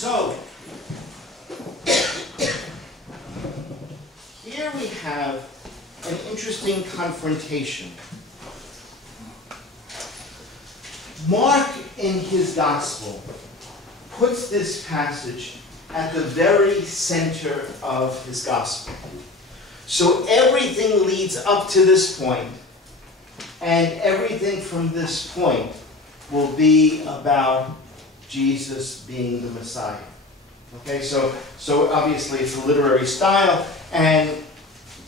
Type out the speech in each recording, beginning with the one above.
So, here we have an interesting confrontation. Mark, in his gospel, puts this passage at the very center of his gospel. So everything leads up to this point, and everything from this point will be about Jesus being the Messiah. Okay, so obviously it's a literary style, and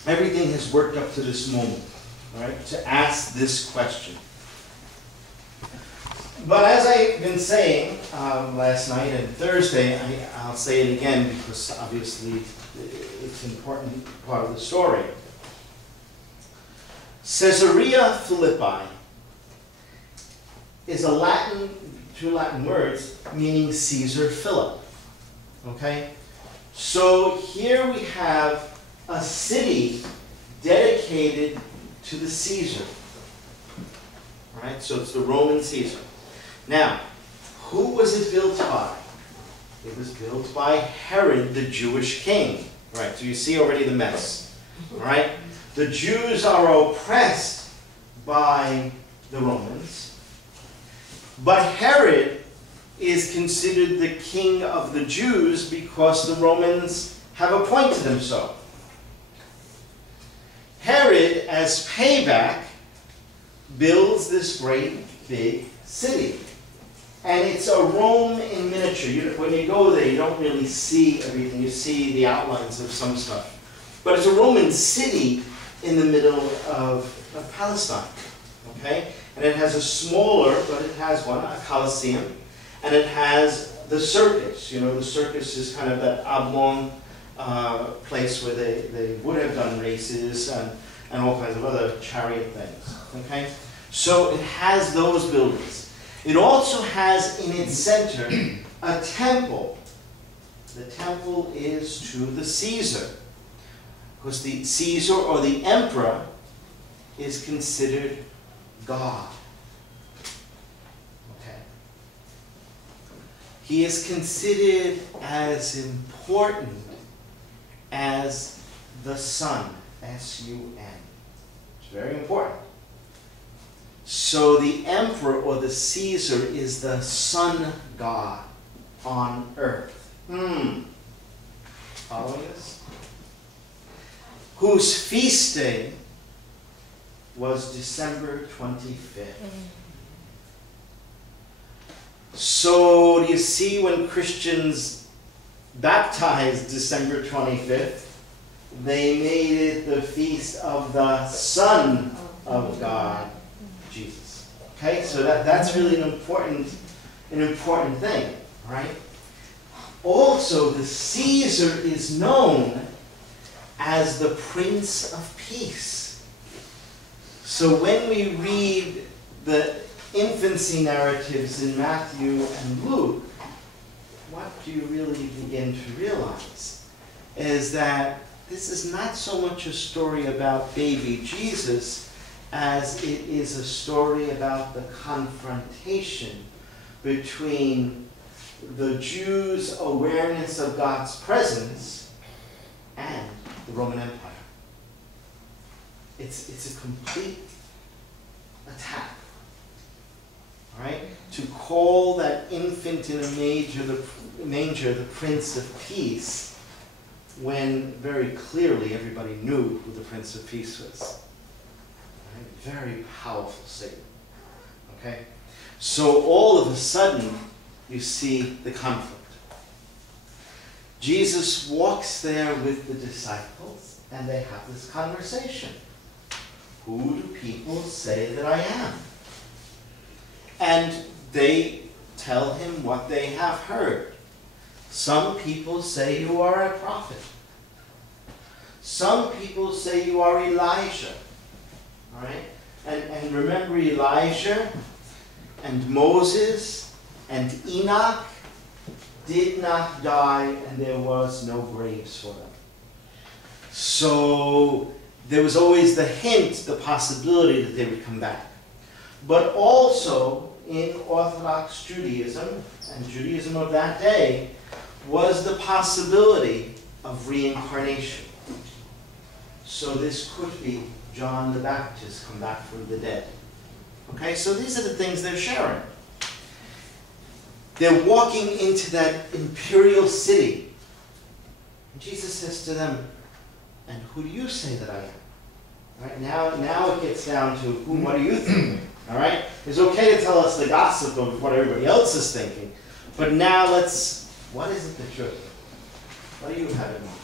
everything has worked up to this moment, right, to ask this question. But as I've been saying last night and Thursday, I'll say it again because obviously it's an important part of the story. Caesarea Philippi is two Latin words meaning Caesar Philip. Okay? So here we have a city dedicated to the Caesar. Right? So it's the Roman Caesar. Now, who was it built by? It was built by Herod, the Jewish king. Right? So you see already the mess. All right? The Jews are oppressed by the Romans. But Herod is considered the king of the Jews because the Romans have appointed him so. Herod, as payback, builds this great big city. And it's a Rome in miniature. When you go there, you don't really see everything. You see the outlines of some stuff. But it's a Roman city in the middle of Palestine. Okay? And it has a smaller, but it has one, a Colosseum. And it has the circus. You know, the circus is kind of that oblong place where they would have done races and all kinds of other chariot things. Okay? So it has those buildings. It also has in its center a temple. The temple is to the Caesar. Because the Caesar or the emperor is considered God. Okay. He is considered as important as the sun, S-U-N. It's very important. So the emperor or the Caesar is the sun god on earth. Following us? Whose feast day was December 25th. So do you see when Christians baptized December 25th, they made it the feast of the Son of God, Jesus. Okay, so that's really an important thing, right? Also, the Caesar is known as the Prince of Peace. So when we read the infancy narratives in Matthew and Luke, what do you really begin to realize? Is that this is not so much a story about baby Jesus as it is a story about the confrontation between the Jews' awareness of God's presence and the Roman Empire. It's a complete attack. All right? To call that infant in a manger the Prince of Peace, when very clearly everybody knew who the Prince of Peace was. Right? Very powerful statement. Okay? So all of a sudden, you see the conflict. Jesus walks there with the disciples, and they have this conversation. Who do people say that I am? And they tell him what they have heard. Some people say you are a prophet. Some people say you are Elijah. All right? And remember Elijah and Moses and Enoch did not die, and there was no graves for them. So there was always the hint, the possibility that they would come back. But also in Orthodox Judaism, and Judaism of that day, was the possibility of reincarnation. So this could be John the Baptist come back from the dead. Okay, so these are the things they're sharing. They're walking into that imperial city. And Jesus says to them, and who do you say that I am? All right, now it gets down to, what do you think? All right? It's okay to tell us the gossip of what everybody else is thinking. But now what is it the truth? What do you have in mind?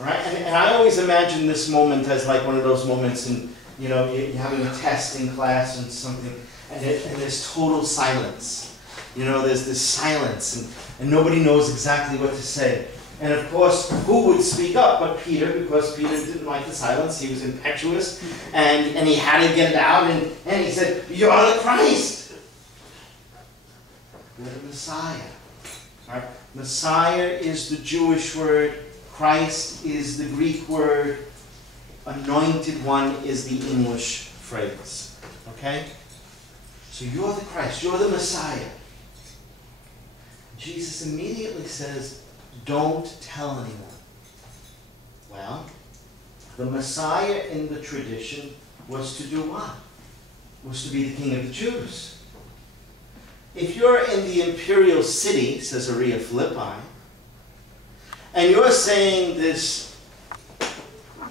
All right? And I always imagine this moment as like one of those moments in, you're having a test in class and something, and there's total silence. There's this silence, and nobody knows exactly what to say. And of course, who would speak up but Peter, because Peter didn't like the silence. He was impetuous, and he had to get it out, and he said, "You're the Christ. You're the Messiah." All right? Messiah is the Jewish word. Christ is the Greek word. Anointed one is the English phrase. Okay? So you're the Christ. You're the Messiah. Jesus immediately says, don't tell anyone. Well, the Messiah in the tradition was to do what? Was to be the King of the Jews. If you're in the imperial city, Caesarea Philippi, and you're saying this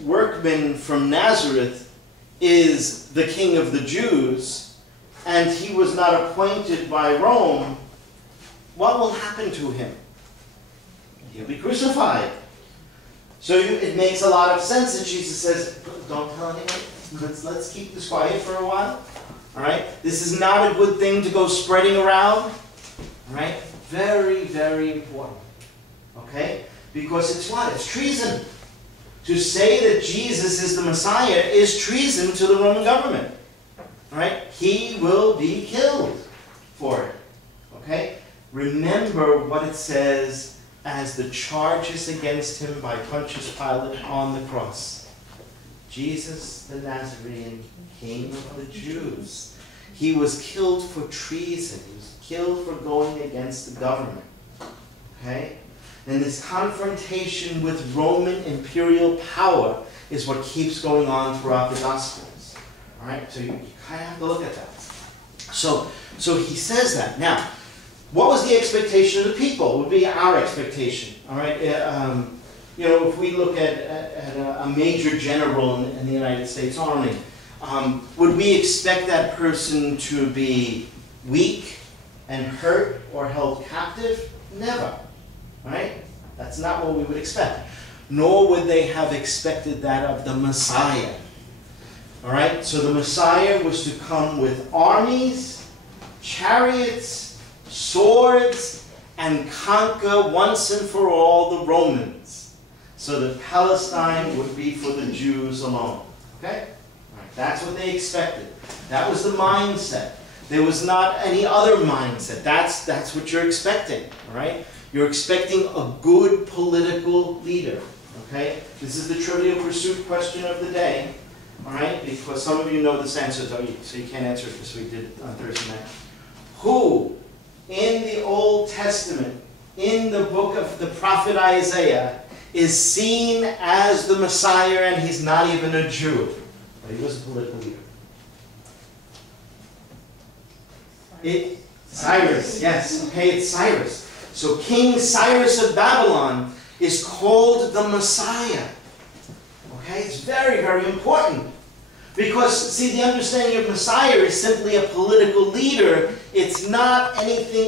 workman from Nazareth is the King of the Jews, and he was not appointed by Rome, what will happen to him? He'll be crucified. So it makes a lot of sense that Jesus says, don't tell anyone. Let's keep this quiet for a while. All right? This is not a good thing to go spreading around. All right? Very, very important. Okay? Because it's what? It's treason. To say that Jesus is the Messiah is treason to the Roman government. All right? He will be killed for it. Okay? Remember what it says as the charges against him by Pontius Pilate on the cross. Jesus the Nazarene, King of the Jews. He was killed for treason. He was killed for going against the government. Okay? And this confrontation with Roman imperial power is what keeps going on throughout the Gospels. All right? So you kind of have to look at that. So he says that. Now, what was the expectation of the people? It would be our expectation. All right? If we look at a major general in the United States Army, would we expect that person to be weak and hurt or held captive? Never. Right? That's not what we would expect. Nor would they have expected that of the Messiah. All right? So the Messiah was to come with armies, chariots, swords, and conquer once and for all the Romans. So that Palestine would be for the Jews alone. Okay? All right. That's what they expected. That was the mindset. There was not any other mindset. That's what you're expecting. All right? You're expecting a good political leader. Okay? This is the Trivial Pursuit question of the day. All right? Because some of you know this answer, so you can't answer it because we did it on Thursday night. Who in the Old Testament, in the book of the prophet Isaiah, is seen as the Messiah, and he's not even a Jew, but he was a political leader? Cyrus, yes. Okay, it's Cyrus. So King Cyrus of Babylon is called the Messiah. Okay, it's very, very important. Because, see, the understanding of Messiah is simply a political leader. It's not anything